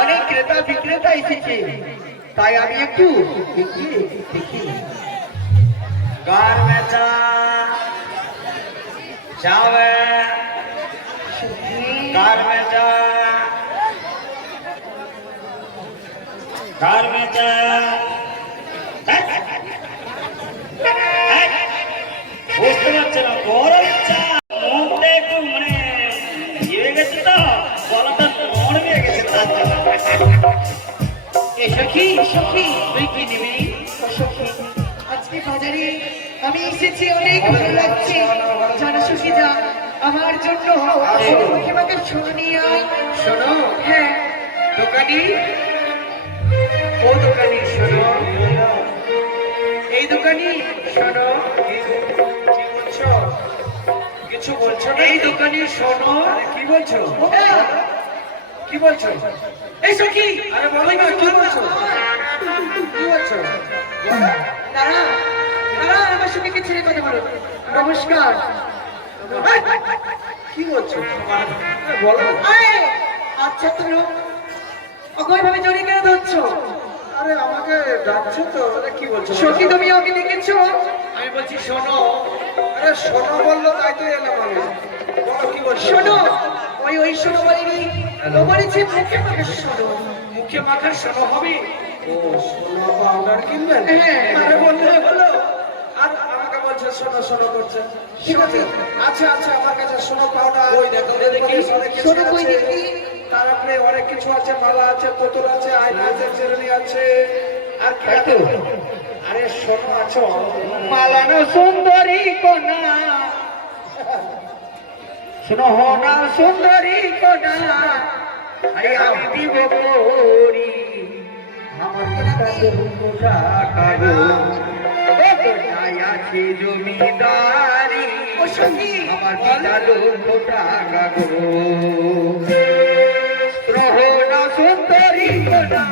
অনেক ক্রেতা বিক্রেতা এসেছে, তাই আমি একটু দেখি। গার বেচা যাবে, গার বেচা, গার বেচা, বুঝতে পারছে না গরম চা, মুখটা একটু মানে ইয়ে গেছে তো, গলাটা নড়ে গেছে। সখী সখী তুই কি নিবি? আজকে বাজারে আমি এসেছি, অনেক ভালো লাগছে। জানা সখী যা আমার জন্য তোমাকে শোনো নিয়ে আয়। শোনো, হ্যাঁ দোকানি, ও দোকানি শোনো, এই দোকানি শোনো, কিছু বলছো? এই দোকানি শোনো, কি বলছো? কি বলছো? এই সখী, আরে বলো না, কি বলছো? কি বলছো? দাঁড়া দাঁড়া, আমার সখীকে ছেড়ে কথা বলো। নমস্কার। কি বলছো বলো? আচ্ছা তুমি ওকে ভাবে জড়িয়ে কেন ধরছো? আরে আমাকে ডাকছো তো, কি বলছো? সখী তুমি ওকে ডেকেছো? আমি বলছি শোনো। আরে শোনো বললো তাই তো এলাম আমি। বলো কি বলছো? শোনো, ওই শোনো বলিনি, ও বলেছে মুখে মাখার শোনো। মুখে মাখার শোনো হবে? ও শোনো পাউডার কিনবেন? হ্যাঁ, আরে বললে বলো। আর আমাকে বলছে শোনো শোনো করছে। ঠিক আছে, আচ্ছা আচ্ছা, আমার কাছে শোনো পাউডার, ওই দেখো দেখি, শোনো কই দেখি। তারপরে অনেক কিছু আছে, মালা আছে, পুতুল আছে, আয়না আছে, চিরুনি আছে, আর কি আছে? আরে শোনো আছো, মালানো সুন্দরী কোনা, শোনো হোনা সুন্দরী কোনা, আরে আমি দিব করি আমার কাছে টাকা গো, কোথায় আছে জমিদারি, ও সঙ্গী আমার লক্ষ টাকা গো, হোনা সুন্দরী কোনা,